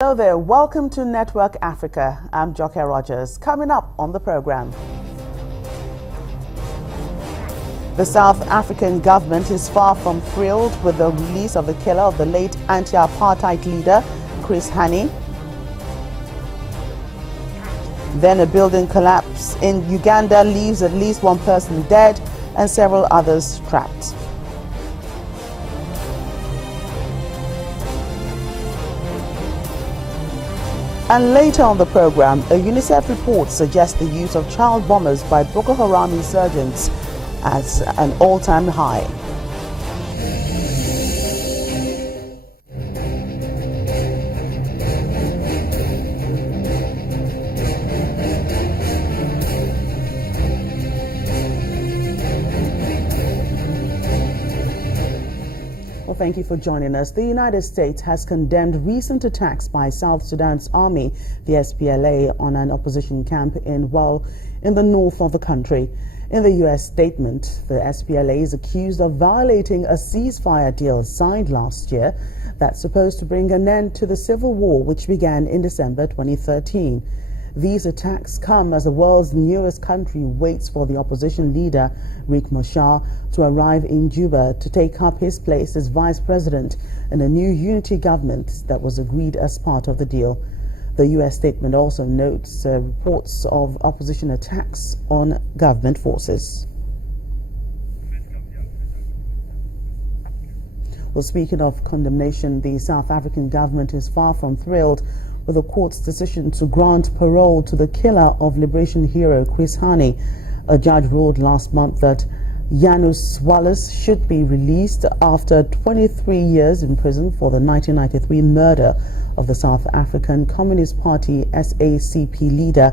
Hello there, welcome to Network Africa. I'm Joke Rogers. Coming up on the program, the South African government is far from thrilled with the release of the killer of the late anti-apartheid leader, Chris Hani. Then a building collapse in Uganda leaves at least one person dead and several others trapped. And later on the program, a UNICEF report suggests the use of child bombers by Boko Haram insurgents as an all-time high. Well, thank you for joining us. The United States has condemned recent attacks by South Sudan's army, the SPLA, on an opposition camp in Wau in the north of the country. In the U.S. statement, the SPLA is accused of violating a ceasefire deal signed last year that's supposed to bring an end to the civil war which began in December 2013. These attacks come as the world's newest country waits for the opposition leader, Riek Machar, to arrive in Juba to take up his place as vice president in a new unity government that was agreed as part of the deal. The U.S. statement also notes reports of opposition attacks on government forces. Well, speaking of condemnation, the South African government is far from thrilled with the court's decision to grant parole to the killer of liberation hero Chris Hani. A judge ruled last month that Janus Wallace should be released after 23 years in prison for the 1993 murder of the South African Communist Party SACP leader.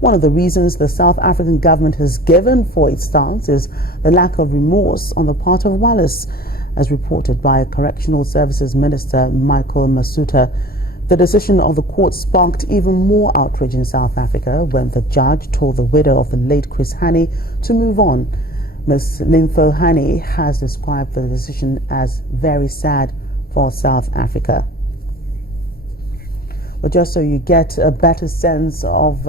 One of the reasons the South African government has given for its stance is the lack of remorse on the part of Wallace, as reported by Correctional Services Minister Michael Masuta. The decision of the court sparked even more outrage in South Africa when the judge told the widow of the late Chris Hani to move on. Ms. Linfo Hani has described the decision as very sad for South Africa. But just so you get a better sense of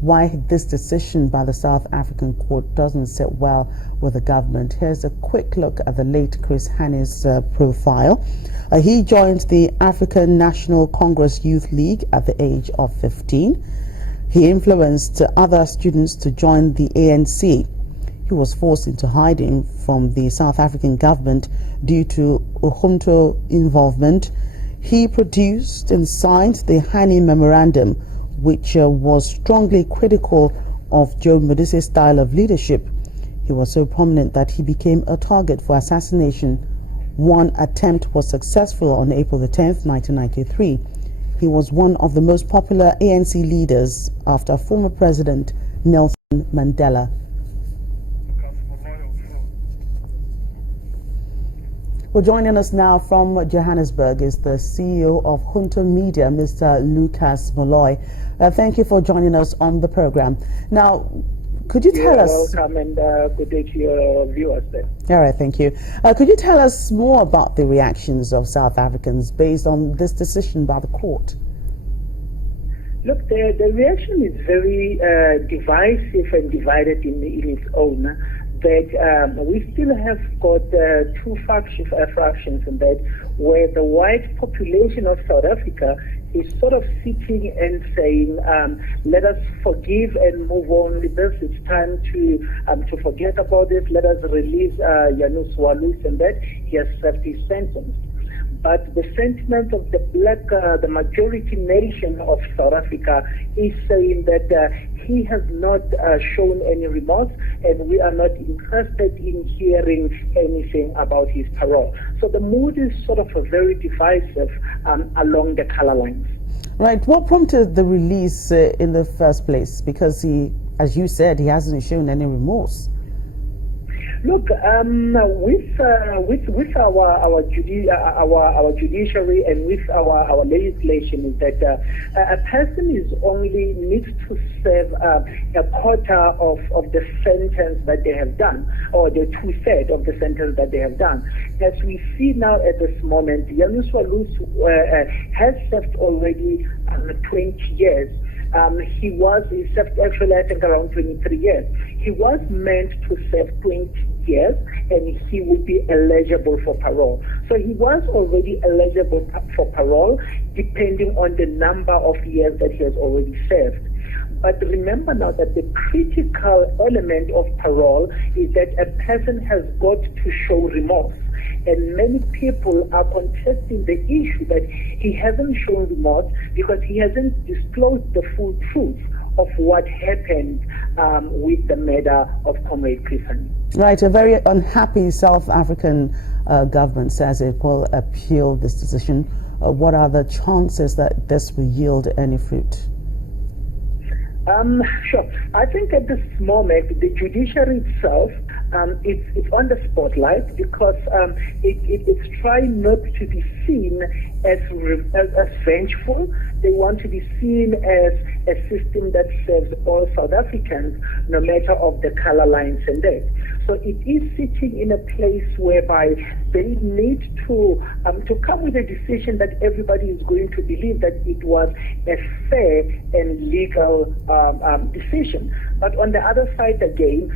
why this decision by the South African court doesn't sit well with the government, here's a quick look at the late Chris Hani's profile. He joined the African National Congress Youth League at the age of 15. He influenced other students to join the ANC. He was forced into hiding from the South African government due to junto involvement. He produced and signed the Hani Memorandum, which was strongly critical of Joe Modise style of leadership. He was so prominent that he became a target for assassination. One attempt was successful on April the 10th, 1993. He was one of the most popular ANC leaders after former President Nelson Mandela. Well, joining us now from Johannesburg is the CEO of Junto Media, Mr. Lucas Molloy. Thank you for joining us on the program. Now, could you tell us... Welcome and good day to your viewers there. All right, thank you. Could you tell us more about the reactions of South Africans based on this decision by the court? Look, the reaction is very divisive and divided in its own. That we still have got two fractions in that, where the white population of South Africa is sort of sitting and saying, let us forgive and move on. It's time to forget about it. Let us release Janus Wallace and that he has served his sentence. But the sentiment of the majority nation of South Africa is saying that he has not shown any remorse, and we are not interested in hearing anything about his parole. So the mood is sort of very divisive along the color lines. Right. What prompted the release in the first place? Because he, as you said, he hasn't shown any remorse. Look, with our judiciary and with our legislation is that a person is only needs to serve a quarter of the sentence that they have done, or the 2/3 of the sentence that they have done. As we see now at this moment, Janus Walus has served already 20 years. He served actually I think around 23 years. He was meant to serve 20 years and he would be eligible for parole. So he was already eligible for parole depending on the number of years that he has already served. But remember now that the critical element of parole is that a person has got to show remorse. And many people are contesting the issue that he hasn't shown remorse because he hasn't disclosed the full truth of what happened with the murder of Comrade Chris Hani. Right, a very unhappy South African government says it will appeal this decision. What are the chances that this will yield any fruit? Sure. I think at this moment, the judiciary itself, it's on the spotlight because it's trying not to be seen as vengeful. They want to be seen as a system that serves all South Africans, no matter of the color lines and that. So it is sitting in a place whereby they need to come with a decision that everybody is going to believe that it was a fair and legal decision. But on the other side again,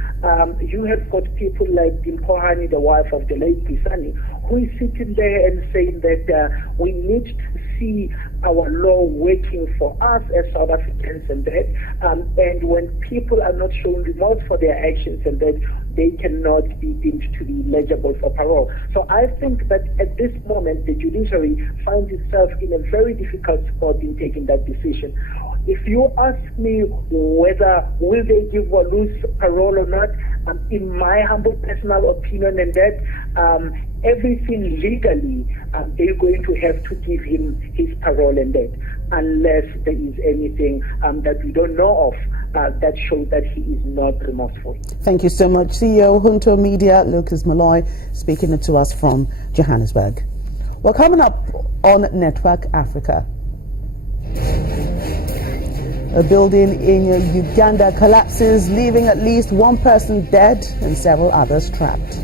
you have got people like Hani, the wife of the late Chris Hani, who is sitting there and saying that we need to see our law working for us as South Africans and that, and when people are not showing remorse for their actions and that, they cannot be deemed to be eligible for parole. So I think that at this moment, the judiciary finds itself in a very difficult spot in taking that decision. If you ask me whether will they give Walus parole or not, in my humble personal opinion and that, everything legally, they're going to have to give him his parole and that, unless there is anything that we don't know of that shows that he is not remorseful. Thank you so much. CEO Junto Media, Lucas Malloy, speaking to us from Johannesburg. Well, coming up on Network Africa. A building in Uganda collapses, leaving at least one person dead and several others trapped.